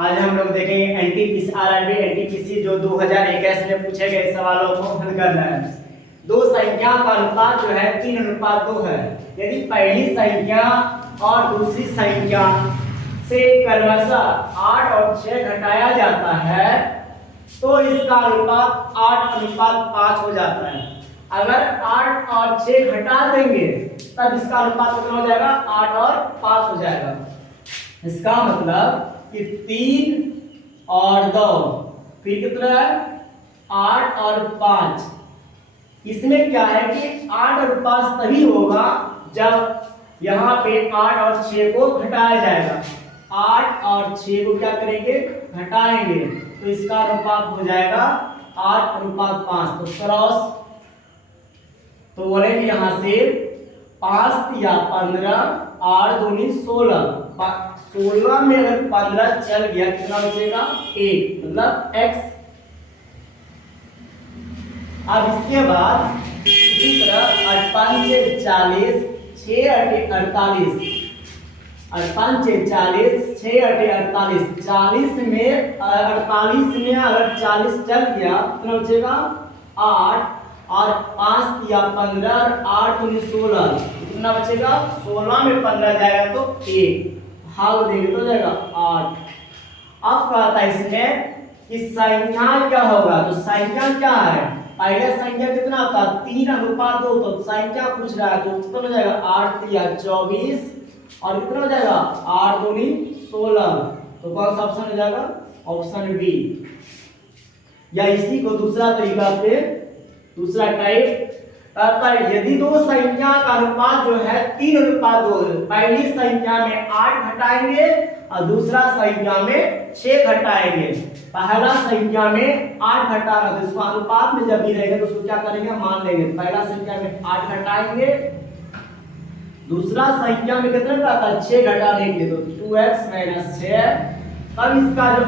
आज हम लोग देखेंगे एनटीपीसी आरआरबी एनटीपीसी जो 2021 में पूछे गए सवालों को हल करना है। दो संख्या का अनुपात जो है 3:2 है। यदि पहली संख्या और दूसरी संख्या से क्रमशः 8 और 6 घटाया जाता है तो इसका अनुपात 8:5 हो जाता है। अगर 8 और 6 घटा देंगे तब इसका अनुपात कितना हो जाएगा? 8 और 5 हो जाएगा। इसका मतलब कि 3 और 2 फिर कितना है? 8 और 5। इसमें क्या है कि 8 और 5 तभी होगा जब यहाँ पे 8 और 6 को घटाया जाएगा। 8 और 6 को क्या करेंगे? घटाएंगे तो इसका अनुपात हो जाएगा 8:5। तो क्रॉस तो बोलेंगे यहाँ से 5 या 15, 8 दूनी 16। 16 में अगर 15 चल गया कितना बचेगा? 1, मतलब x। अब इसके बाद इसी तरह 8 5 40, 6 8 48, 8 5 40, 6 8 48। 40 में 48 में अगर 40 चल गया कितना बचेगा? 8 और 5 या 15 और 8 दूनी 16 कितना बचेगा? 16 में 15 जाएगा तो 1, भाग देंगे तो जाएगा 8। अब कहता है इसमें कि संख्या क्या होगा? तो संख्या क्या है? पहले संख्या कितना था? 3:2। तो संख्या पूछ रहा है तो कितना हो जाएगा? 8 3 24 और कितना हो जाएगा? 8 दूनी 16। तो कौन सा ऑप्शन हो जाएगा? Option B. या इसी को दूसरा तरीका पे दूसरा टाइप कहता है यदि दो संख्या का अनुपात जो है 3:2 है। पहली संख्या में 8 घटाएंगे और दूसरा संख्या में 6 घटाएंगे। पहला संख्या में 8 घटाना तो इसको अनुपात में जब भी रहेगा तो उसको क्या करेंगे? मान लेंगे। पहला संख्या में 8 घटाएंगे, दूसरा संख्या में कितना रहता है? 6 घटाने के लिए तो 2x - 6। तब इसका जब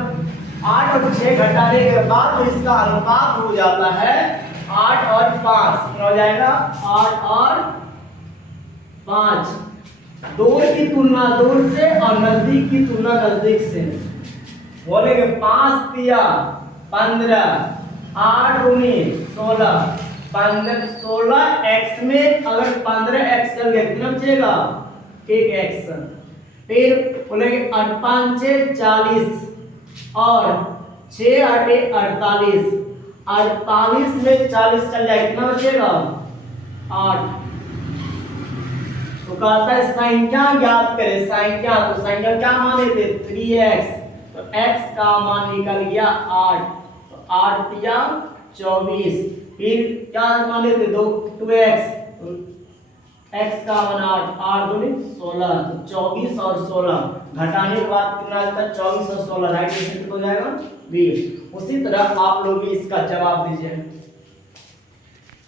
8 और 6 घटाने के बाद तो इसका अनुपात हो जाता है 8 और 5। कितना हो जाएगा? 8 और 5। दूर की तुलना दूर से और नजदीक की तुलना नजदीक से। बोलेंगे 5 3 15, 8 दूनी 16, 16 x में अगर 15x चल गया कितना बचेगा? 1x। फिर बोलेंगे 8 5 40 और 6 8 48। 48 में 40 चल जाए कितना बचेगा? 8। तो कहता है संख्या ज्ञात करें। संख्या तो संख्या क्या माने थे? 3x। तो x का मान निकल गया 8। तो 8 3 24। फिर क्या माने थे? 2x। तो x का मान 8, 8 दूनी 16। तो 24 और 16 घटाने के बाद कितना आता है? 24 और 16 राइट आंसर हो जाएगा बी। उसी तरह आप लोग भी इसका जवाब दीजिए।